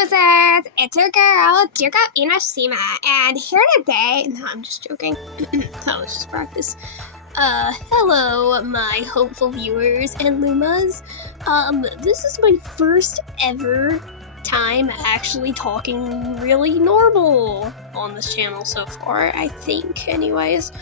losers! It's your girl, Jirka Inashima, and here today... No, I'm just joking. That was just practice. Hello, my hopeful viewers and Lumas. This is my first ever time actually talking really normal on this channel so far, I think, anyways.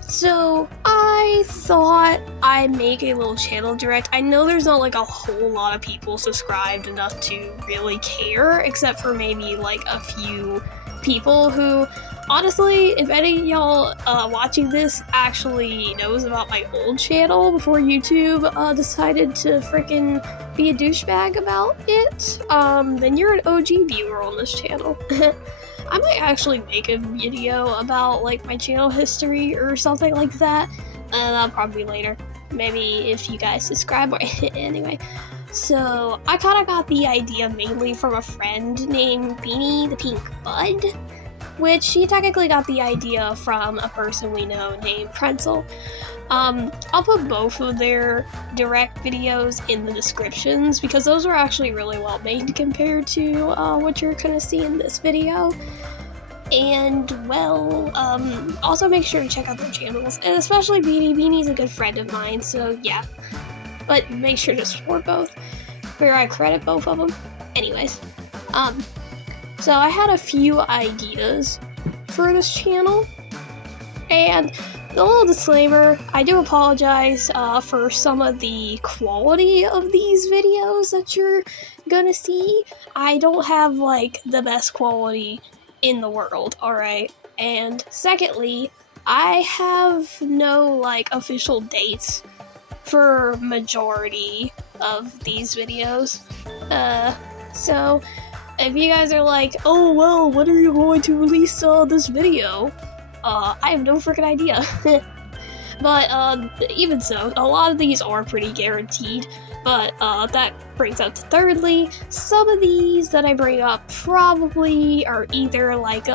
So I thought I'd make a little channel direct. I know there's not like a whole lot of people subscribed enough to really care, except for maybe like a few people who, honestly, if any of y'all watching this actually knows about my old channel before YouTube decided to frickin' be a douchebag about it, then you're an OG viewer on this channel. I might actually make a video about like my channel history or something like that, and that'll probably be later. Maybe if you guys subscribe or anyway. So I kind of got the idea mainly from a friend named Beanie the Pink Bud, which she technically got the idea from a person we know named Pretzel. I'll put both of their direct videos in the descriptions because those were actually really well made compared to what you're gonna see in this video. And well, also make sure to check out their channels, and especially Beanie. Beanie's a good friend of mine, so yeah. But make sure to support both, where I credit both of them. Anyways, so I had a few ideas for this channel, and a little disclaimer, I do apologize for some of the quality of these videos that you're gonna see. I don't have like the best quality in the world, alright? And secondly, I have no like official dates for majority of these videos. So if you guys are like, oh well, when are you going to release this video? I have no freaking idea. But even so, a lot of these are pretty guaranteed. But that brings up to thirdly, some of these that I bring up probably are either like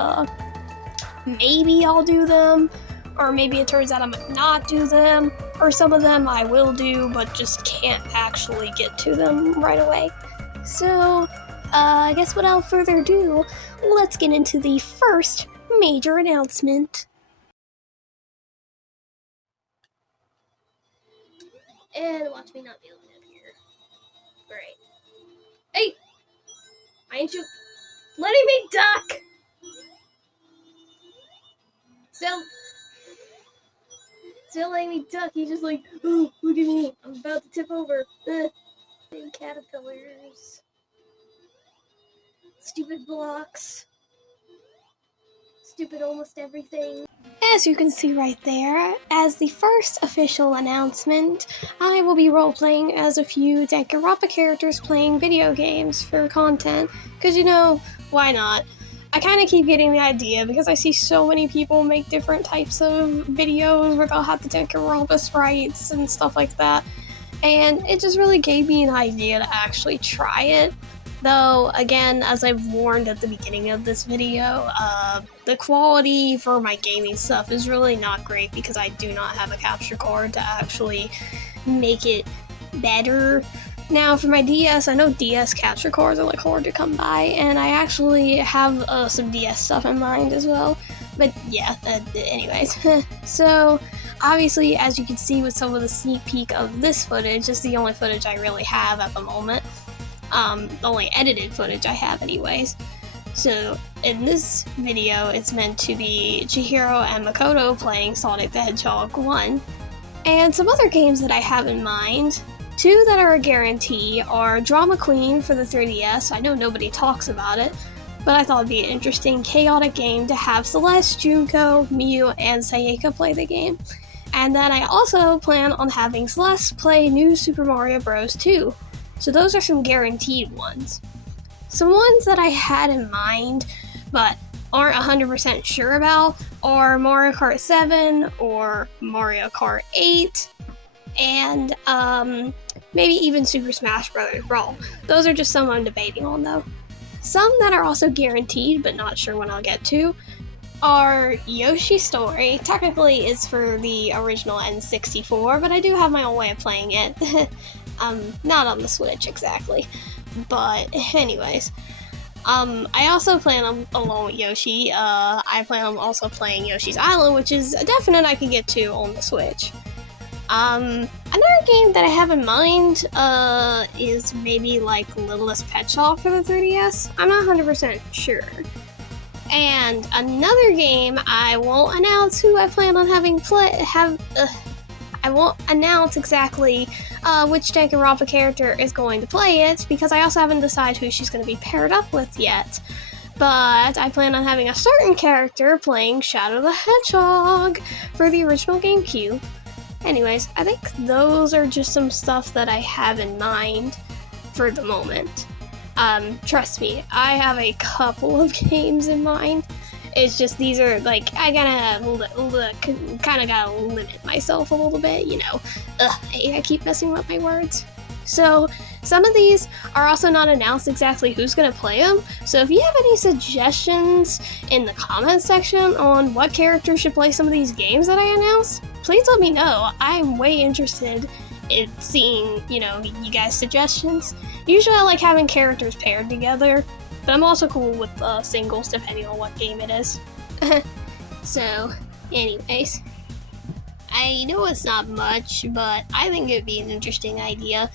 maybe I'll do them, or maybe it turns out I might not do them, or some of them I will do but just can't actually get to them right away. So I guess without further ado, let's get into the first major announcement. And watch me not be able to get up here. Great. Hey! Ain't you letting me duck? Still letting me duck. He's just like, oh, look at me. I'm about to tip over. Caterpillars. Stupid blocks. Stupid almost everything. As you can see right there, as the first official announcement, I will be role-playing as a few Danganronpa characters playing video games for content, because you know, why not? I kind of keep getting the idea because I see so many people make different types of videos where they'll have the Danganronpa sprites and stuff like that, and it just really gave me an idea to actually try it. Though, again, as I've warned at the beginning of this video, the quality for my gaming stuff is really not great because I do not have a capture card to actually make it better. Now, for my DS, I know DS capture cards are like hard to come by, and I actually have some DS stuff in mind as well. But yeah, anyways. So, obviously, as you can see with some of the sneak peek of this footage, it's the only footage I really have at the moment. The only edited footage I have anyways. So in this video, it's meant to be Chihiro and Makoto playing Sonic the Hedgehog 1. And some other games that I have in mind, two that are a guarantee are Drama Queen for the 3DS. I know nobody talks about it, but I thought it'd be an interesting chaotic game to have Celeste, Junko, Miyu, and Sayaka play the game. And then I also plan on having Celeste play New Super Mario Bros. 2. So those are some guaranteed ones. Some ones that I had in mind, but aren't 100% sure about, are Mario Kart 7 or Mario Kart 8, and maybe even Super Smash Bros. Brawl. Those are just some I'm debating on though. Some that are also guaranteed, but not sure when I'll get to, are Yoshi's Story. Technically it's for the original N64, but I do have my own way of playing it. Not on the Switch exactly. But anyways, I also plan on, along with Yoshi, I plan on also playing Yoshi's Island, which is a definite I can get to on the Switch. Another game that I have in mind, is maybe like Littlest Pet Shop for the 3DS. I'm not 100% sure. And another game, I won't announce who I plan on having I won't announce exactly which Danganronpa character is going to play it, because I also haven't decided who she's going to be paired up with yet. But I plan on having a certain character playing Shadow the Hedgehog for the original GameCube. Anyways, I think those are just some stuff that I have in mind for the moment. Trust me, I have a couple of games in mind. It's just these are like, I kind of gotta limit myself a little bit, you know. I keep messing up my words. So some of these are also not announced exactly who's gonna play them. So if you have any suggestions in the comments section on what characters should play some of these games that I announced, please let me know. I'm way interested in seeing, you know, you guys' suggestions. Usually I like having characters paired together, but I'm also cool with singles depending on what game it is. So, anyways, I know it's not much, but I think it'd be an interesting idea.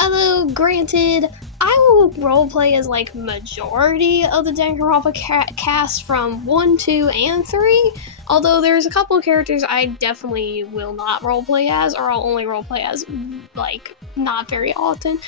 Although, granted, I will roleplay as like majority of the Danganronpa cast from 1, 2, and 3. Although there's a couple of characters I definitely will not roleplay as, or I'll only roleplay as, like, not very often.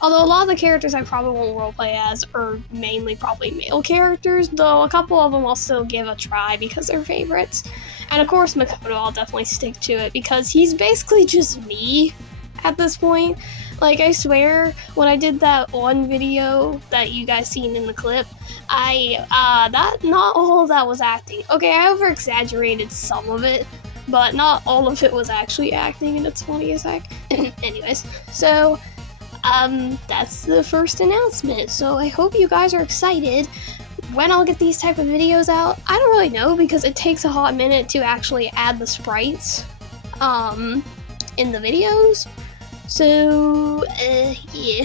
Although a lot of the characters I probably won't roleplay as are mainly probably male characters, though a couple of them I'll still give a try because they're favorites. And of course Makoto, I'll definitely stick to it because he's basically just me at this point. Like, I swear, when I did that one video that you guys seen in the clip, not all of that was acting. Okay, I over-exaggerated some of it, but not all of it was actually acting, and it's funny as heck. Anyways, so, that's the first announcement. So I hope you guys are excited. When I'll get these type of videos out, I don't really know, because it takes a hot minute to actually add the sprites, in the videos. So, yeah.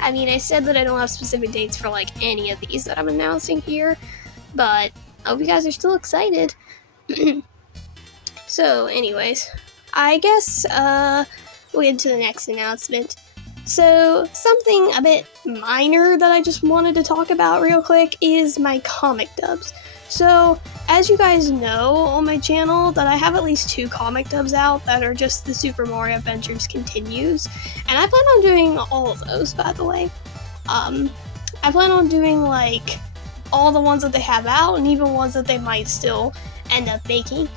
I mean, I said that I don't have specific dates for, like, any of these that I'm announcing here, but I hope you guys are still excited. So, anyways, I guess, we'll get to the next announcement. So, something a bit minor that I just wanted to talk about real quick is my comic dubs. So, as you guys know on my channel, that I have at least 2 comic dubs out that are just the Super Mario Adventures Continues, and I plan on doing all of those, by the way. I plan on doing, like, all the ones that they have out, and even ones that they might still end up making.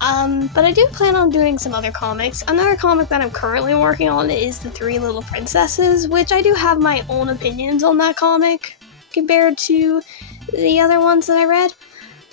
But I do plan on doing some other comics. Another comic that I'm currently working on is The Three Little Princesses, which I do have my own opinions on that comic compared to the other ones that I read.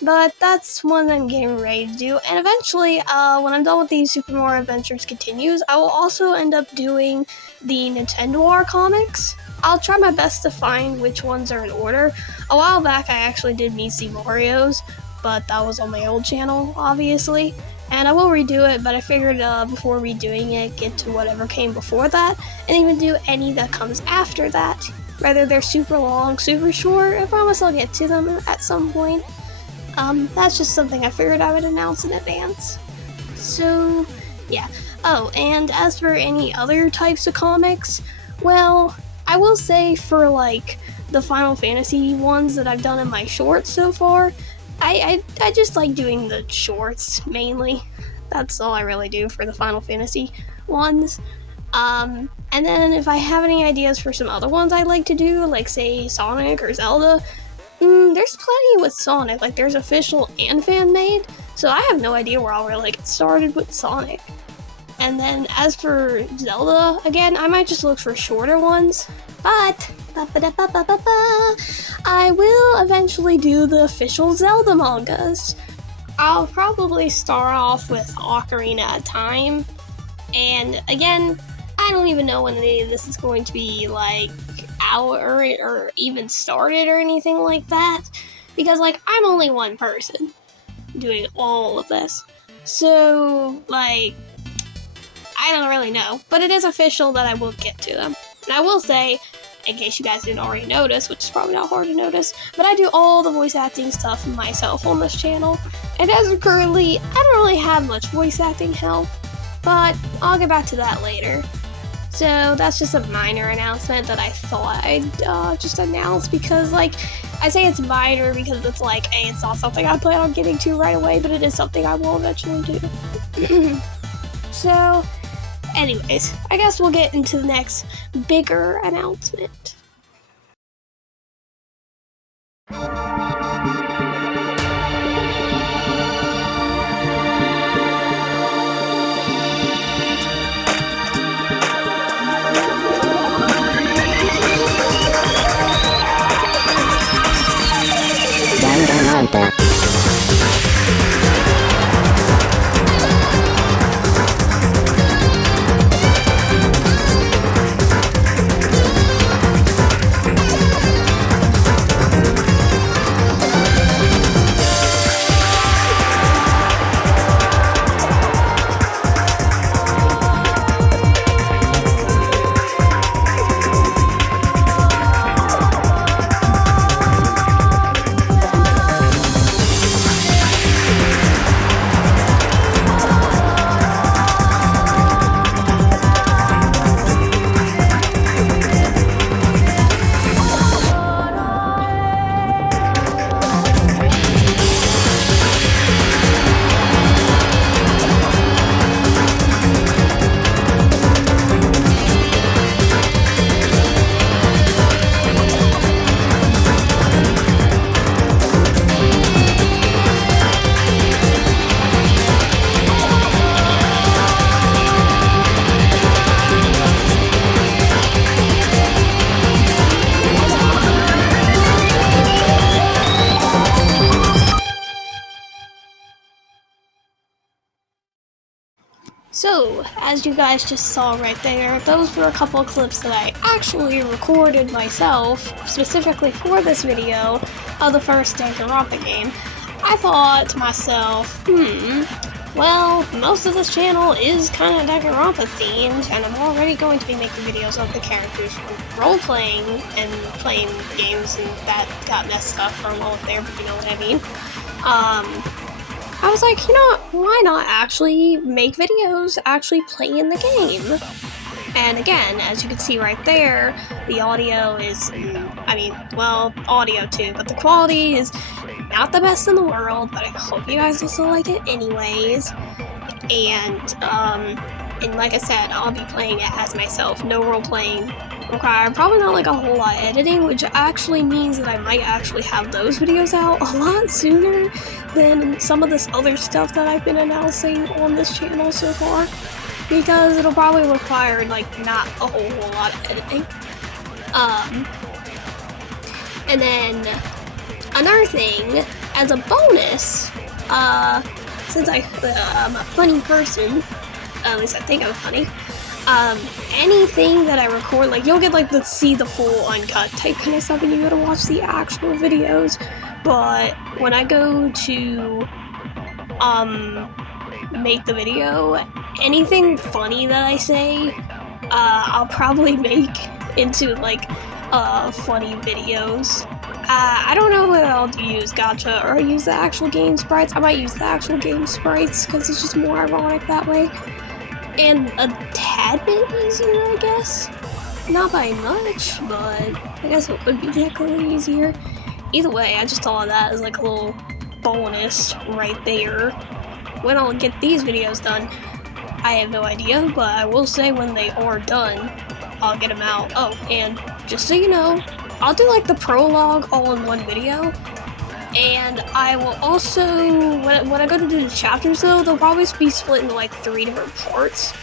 But that's one I'm getting ready to do. And eventually, when I'm done with the Super Mario Adventures Continues, I will also end up doing the Nintendo R comics. I'll try my best to find which ones are in order. A while back, I actually did Meet the Marios, but that was on my old channel, obviously. And I will redo it, but I figured before redoing it, get to whatever came before that, and even do any that comes after that. Whether they're super long, super short, I promise I'll get to them at some point. That's just something I figured I would announce in advance. So, yeah. Oh, and as for any other types of comics, well, I will say for, like, the Final Fantasy ones that I've done in my shorts so far, I just like doing the shorts, mainly. That's all I really do for the Final Fantasy ones. And then if I have any ideas for some other ones I'd like to do, like, say, Sonic or Zelda, there's plenty with Sonic. Like, there's official and fan-made, so I have no idea where I'll really get started with Sonic. And then as for Zelda, again, I might just look for shorter ones, but I will eventually do the official Zelda mangas. I'll probably start off with Ocarina of Time, and again, I don't even know when any of this is going to be, like, out or even started or anything like that, because, like, I'm only one person doing all of this, so, like, I don't really know, but it is official that I will get to them. And I will say, in case you guys didn't already notice, which is probably not hard to notice, but I do all the voice acting stuff myself on this channel. And as of currently, I don't really have much voice acting help, but I'll get back to that later. So that's just a minor announcement that I thought I'd just announce, because like, I say it's minor because it's like, hey, it's not something I plan on getting to right away, but it is something I will eventually do. So, anyways, I guess we'll get into the next bigger announcement. So, as you guys just saw right there, those were a couple of clips that I actually recorded myself, specifically for this video, of the first Danganronpa game. I thought to myself, well, most of this channel is kind of Danganronpa themed, and I'm already going to be making videos of the characters role-playing and playing games, and that got messed up for a moment there, but you know what I mean. I was like, you know, why not actually make videos actually playing the game? And again, as you can see right there, the audio is, audio too, but the quality is not the best in the world, but I hope you guys will still like it anyways. And like I said, I'll be playing it as myself, no role-playing required. Probably not like a whole lot of editing, which actually means that I might actually have those videos out a lot sooner than some of this other stuff that I've been announcing on this channel so far, because it'll probably require like not a whole lot of editing. And then another thing, as a bonus, since I'm a funny person, at least I think I'm funny, anything that I record, like, you'll get, like, see the full uncut type kind of stuff, and you gotta watch the actual videos, but when I go to, make the video, anything funny that I say, I'll probably make into, like, funny videos. I don't know whether I'll use gacha or use the actual game sprites. I might use the actual game sprites, because it's just more ironic that way. And a tad bit easier, I guess. Not by much, but I guess it would be technically easier. Either way, I just thought of that as like a little bonus right there. When I'll get these videos done, I have no idea, but I will say when they are done, I'll get them out. Oh, and just so you know, I'll do like the prologue all in one video. And I will also, when I go to do the chapters though, they'll probably be split into like 3 different parts.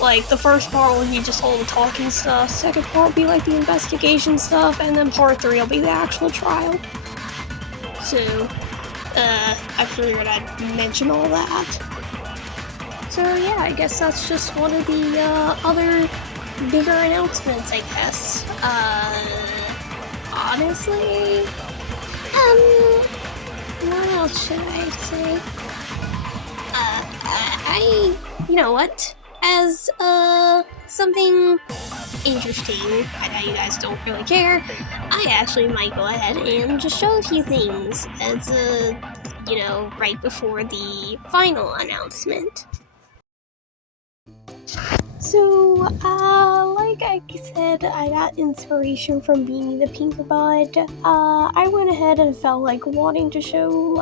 Like, the first part will be just all the talking stuff, second part will be like the investigation stuff, and then part 3 will be the actual trial. So, I figured I'd mention all that. So yeah, I guess that's just one of the other bigger announcements, I guess. Honestly, what else should I say? You know what? As, something interesting, I know you guys don't really care, I actually might go ahead and just show a few things as right before the final announcement. So, like I said, I got inspiration from Beanie the Pink Bud. I went ahead and felt like wanting to show,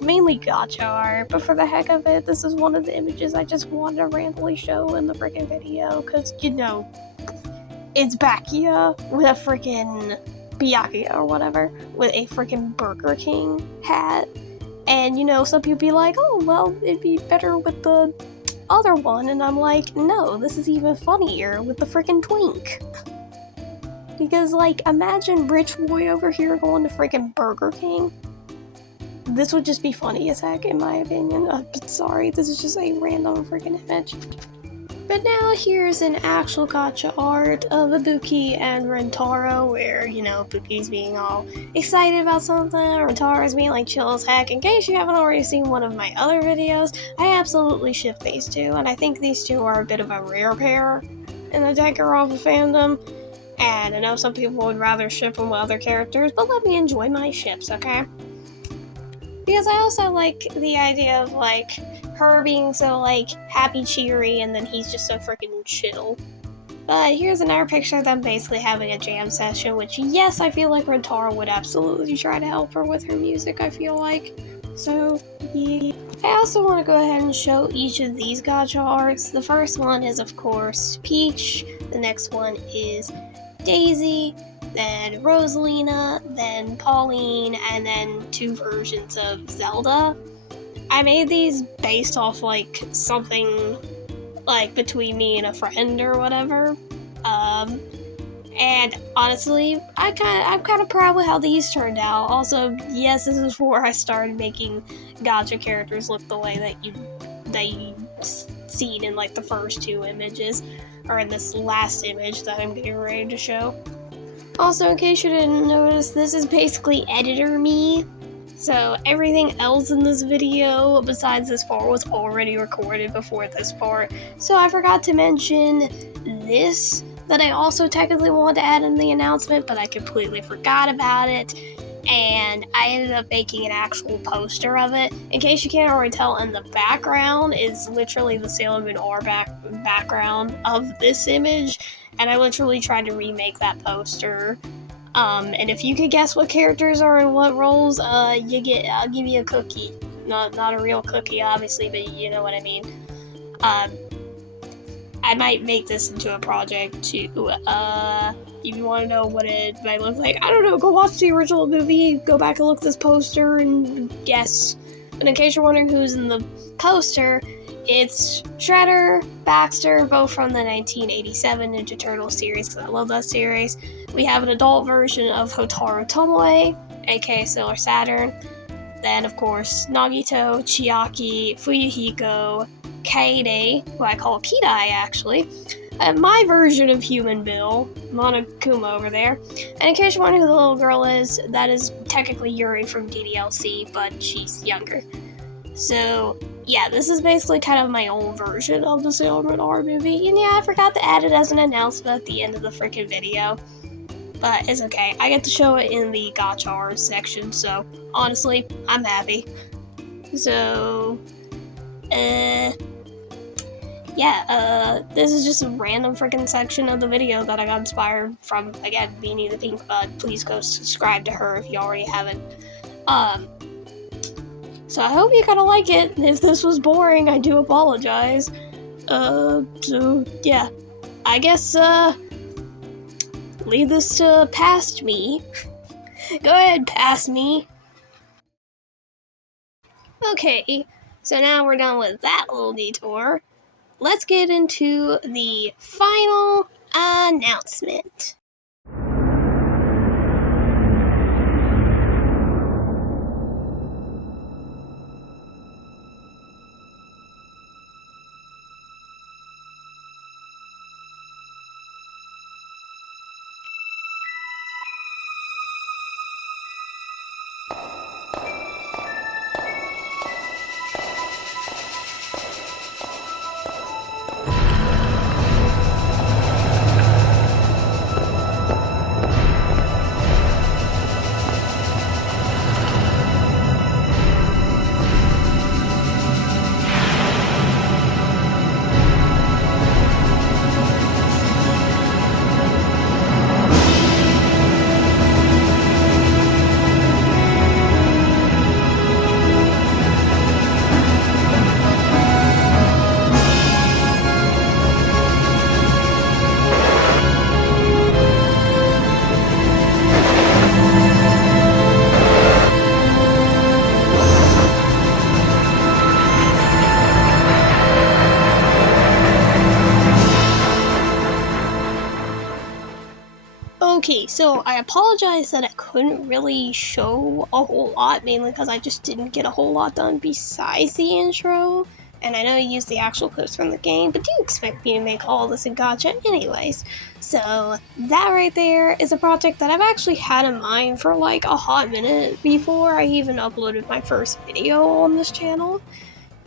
mainly gacha art, but for the heck of it, this is one of the images I just wanted to randomly show in the freaking video, because, it's Byakuya with a freaking byakuya or whatever, with a freaking Burger King hat. And, some people be like, oh, well, it'd be better with the other one, and I'm like, no, this is even funnier with the freaking twink. Because, imagine Rich Boy over here going to freaking Burger King. This would just be funny as heck, in my opinion. Sorry, this is just a random freaking image. But now here's an actual gacha art of Ibuki and Rentaro, where, Ibuki's being all excited about something, Rentaro's being chill as heck. In case you haven't already seen one of my other videos, I absolutely ship these two, and I think these two are a bit of a rare pair in the Danganronpa fandom. And I know some people would rather ship them with other characters, but let me enjoy my ships, okay? Because I also like the idea of, her being so, happy, cheery, and then he's just so freaking chill. But here's another picture of them basically having a jam session, which, yes, I feel like Rentaro would absolutely try to help her with her music, I feel like. So, yeah. I also want to go ahead and show each of these gacha arts. The first one is, of course, Peach. The next one is Daisy. Then Rosalina, then Pauline, and then two versions of Zelda. I made these based off, something, between me and a friend or whatever. And honestly, I'm kind of proud with how these turned out. Also, yes, this is where I started making gacha characters look the way that you've seen in, the first two images, or in this last image that I'm getting ready to show. Also, in case you didn't notice, this is basically editor me. So everything else in this video besides this part was already recorded before this part. So I forgot to mention this, that I also technically wanted to add in the announcement, but I completely forgot about it. And I ended up making an actual poster of it. In case you can't already tell, in the background is literally the Sailor Moon R background of this image. And I literally tried to remake that poster. And if you could guess what characters are in what roles, I'll give you a cookie. Not a real cookie, obviously, but you know what I mean. I might make this into a project too. If you want to know what it might look like, I don't know, go watch the original movie, go back and look at this poster and guess. But in case you're wondering who's in the poster, it's Shredder, Baxter, both from the 1987 Ninja Turtles series, because I love that series. We have an adult version of Hotaru Tomoe, aka Sailor Saturn. Then, of course, Nagito, Chiaki, Fuyuhiko, Kaede, who I call Kidai, actually. My version of Human Bill, Monokuma over there. And in case you're wondering who the little girl is, that is technically Yuri from DDLC, but she's younger. So, yeah, this is basically kind of my own version of the Sailor Moon R movie. And yeah, I forgot to add it as an announcement at the end of the freaking video. But it's okay. I get to show it in the gacha art section, so honestly, I'm happy. So, this is just a random freaking section of the video that I got inspired from, again, Beanie the Pink Bud. Please go subscribe to her if you already haven't. So I hope you kind of like it. If this was boring, I do apologize. So, yeah. I guess, leave this to past me. Go ahead, past me. Okay, so now we're done with that little detour. Let's get into the final announcement. So I apologize that I couldn't really show a whole lot, mainly because I just didn't get a whole lot done besides the intro. And I know you used the actual clips from the game, but do you expect me to make all this in Gacha anyways? So that right there is a project that I've actually had in mind for like a hot minute before I even uploaded my first video on this channel.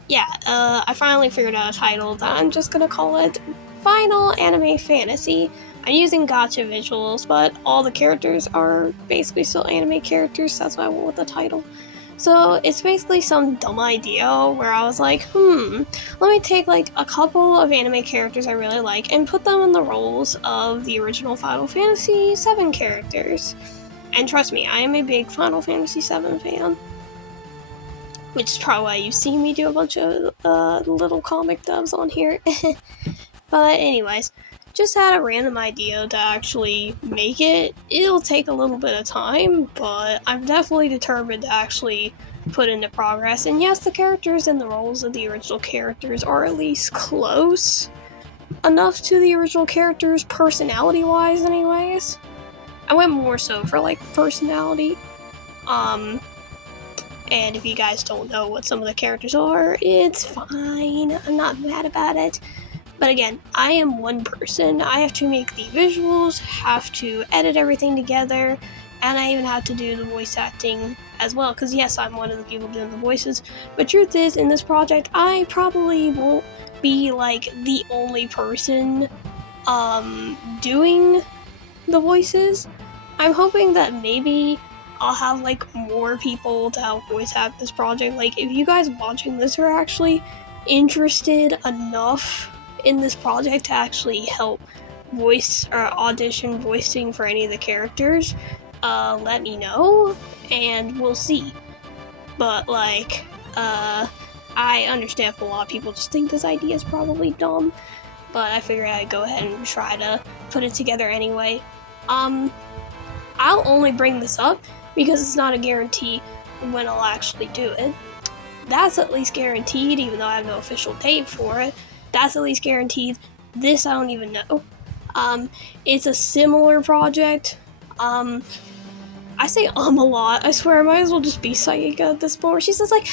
Yeah, I finally figured out a title that I'm just gonna call it Final Anime Fantasy. I'm using gacha visuals, but all the characters are basically still anime characters, so that's why I went with the title. So it's basically some dumb idea where I was like, let me take like a couple of anime characters I really like and put them in the roles of the original Final Fantasy VII characters. And trust me, I am a big Final Fantasy VII fan. Which is probably why you've seen me do a bunch of little comic dubs on here. But anyways, just had a random idea to actually make it. It'll take a little bit of time, but I'm definitely determined to actually put into progress. And yes, the characters and the roles of the original characters are at least close enough to the original characters, personality-wise anyways. I went more so for like personality. And if you guys don't know what some of the characters are, it's fine. I'm not mad about it. But again, I am one person. I have to make the visuals, have to edit everything together, and I even have to do the voice acting as well. Because yes, I'm one of the people doing the voices. But truth is, in this project, I probably won't be like the only person doing the voices. I'm hoping that maybe I'll have like more people to help voice act this project. Like if you guys watching this are actually interested enough in this project to actually help voice or audition voicing for any of the characters, let me know and we'll see. But like, I understand if a lot of people just think this idea is probably dumb, but I figured I'd go ahead and try to put it together anyway. I'll only bring this up because it's not a guarantee when I'll actually do it. That's at least guaranteed, even though I have no official date for it. That's at least guaranteed. This I don't even know. It's a similar project. I say a lot. I swear I might as well just be Psychic at this point where she says like,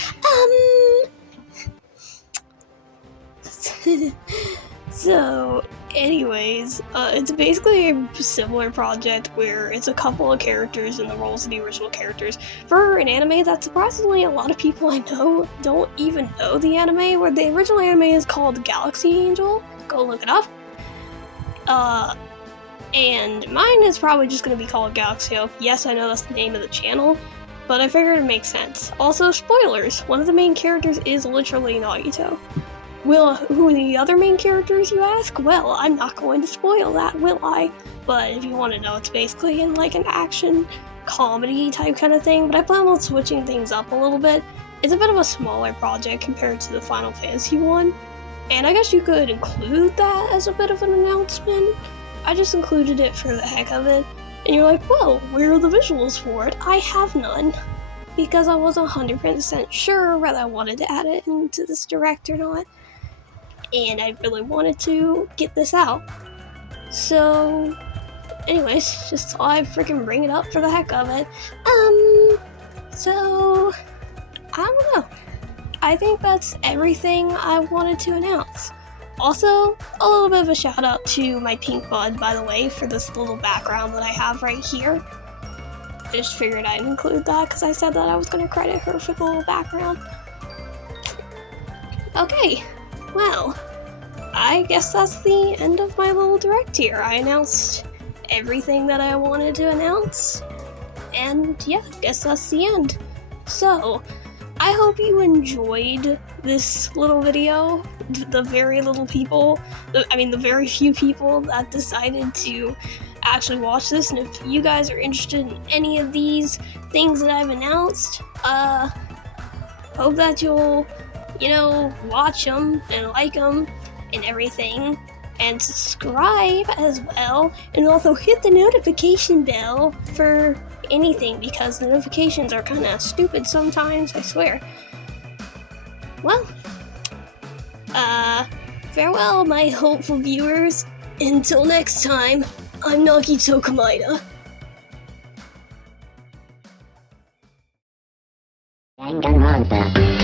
So, anyways, it's basically a similar project where it's a couple of characters in the roles of the original characters. For an anime that surprisingly a lot of people I know don't even know the anime, where the original anime is called Galaxy Angel. Go look it up. And mine is probably just going to be called Galaxy Hope. Yes, I know that's the name of the channel, but I figured it makes sense. Also, spoilers. One of the main characters is literally Nagito. Who are the other main characters, you ask? Well, I'm not going to spoil that, will I? But if you want to know, it's basically in like an action comedy type kind of thing, but I plan on switching things up a little bit. It's a bit of a smaller project compared to the Final Fantasy one, and I guess you could include that as a bit of an announcement. I just included it for the heck of it, and you're like, well, where are the visuals for it? I have none, because I wasn't 100% sure whether I wanted to add it into this direct or not. And I really wanted to get this out. So, anyways, just thought I'd freaking bring it up for the heck of it. So, I don't know. I think that's everything I wanted to announce. Also, a little bit of a shout out to my pink bud, by the way, for this little background that I have right here. I just figured I'd include that because I said that I was going to credit her for the little background. Okay. Well, I guess that's the end of my little direct here. I announced everything that I wanted to announce, and yeah, I guess that's the end. So, I hope you enjoyed this little video. The very few people that decided to actually watch this, and if you guys are interested in any of these things that I've announced, hope that you'll watch them and like them and everything, and subscribe as well, and also hit the notification bell for anything, because notifications are kind of stupid sometimes, I swear. Well, farewell, my hopeful viewers. Until next time, I'm Nagito Kamida. concept.